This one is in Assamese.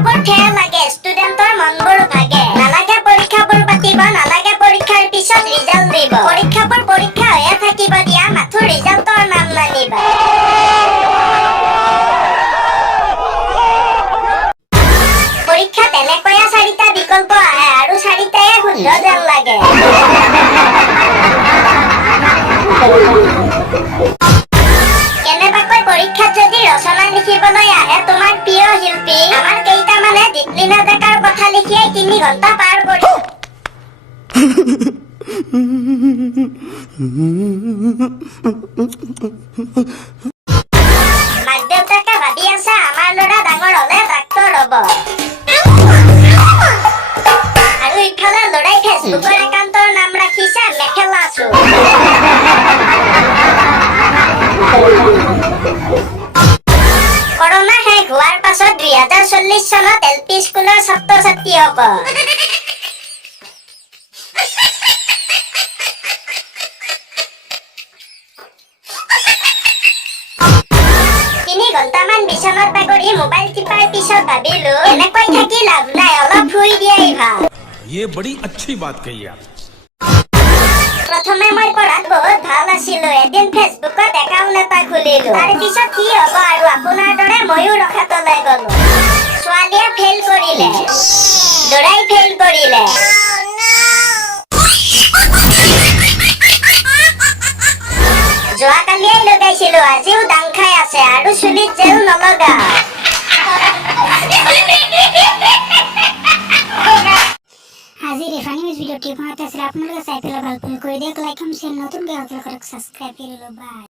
পৰীক্ষাবোৰ ফেৰ লাগে ষ্টুডেন্টৰ মনবোৰ ভাগে নালাগে পৰীক্ষাবোৰ পাতিব নালাগে পৰীক্ষাৰ পিছত ৰিজাল্ট দিব পৰীক্ষাবোৰ পৰীক্ষা হৈয়ে থাকিব দিয়া মাথো ৰিজাল্টৰ নাম নানিবা পৰীক্ষাত এনেকৈয়া 4টা বিকল্প আহে আৰু 4টায়ে শুদ্ধ যেন লাগে কেনেবাকৈ পৰীক্ষাত যদি ৰচনা লিখিবলৈ আহে তোমাৰ প্ৰিয় শিল্পী আমাৰ কেইটামানে দিপলিনা ডেকাৰ কথা লিখিয়ে 3 ঘণ্টা পাৰ কৰি মাক দেউতাকে ভাবি আছে আমাৰ ল'ৰা ডাঙৰ হ'লে ডাক্তৰ হ'ব আৰু ইফালে ল'ৰাই ফেচবুকৰ একাউণ্টৰ নাম ৰাখিছে মেখেলা চোৰ কৰোনা শেষ হোৱাৰ পাছত 2040 চনত এলপি স্কুলৰ ছাত্ৰ-ছাত্ৰীসকল 3 ঘণ্টামান বিছনাত বাগৰি মোবাইল টিপাৰ পিছত ভাবিলো এনেকৈ থাকি লাভ নাই অলপ শুই দিয়াই ভাল ये बड़ी अच्छी बात कही आप প্ৰথমে মই পঢ়াত বহুত ভাল আছিলো এদিন ফেচবুকত একাউণ্ট এটা খুলিলো তাৰ পিছত কি হ'ব আৰু আপোনাৰ দৰে ময়ো ৰখাতলৈ গলো ছোৱালীয়ে ফেইল কৰিলে ল'ৰাই ফেইল কৰিলে যোৱাকালিয়ে লগাইছিলো আজিও দাং খাই আছে আৰু চুলিত জেল নলগা আজিৰ এই ফানি ভিডিঅ'টি আপোনালোকে চাই পেলাই ভাল পালে কৰি দিয়ক লাইক কমেণ্ট শ্বেয়াৰ নতুনকৈ সাবস্ক্ৰাইব কৰি ল'ব বাই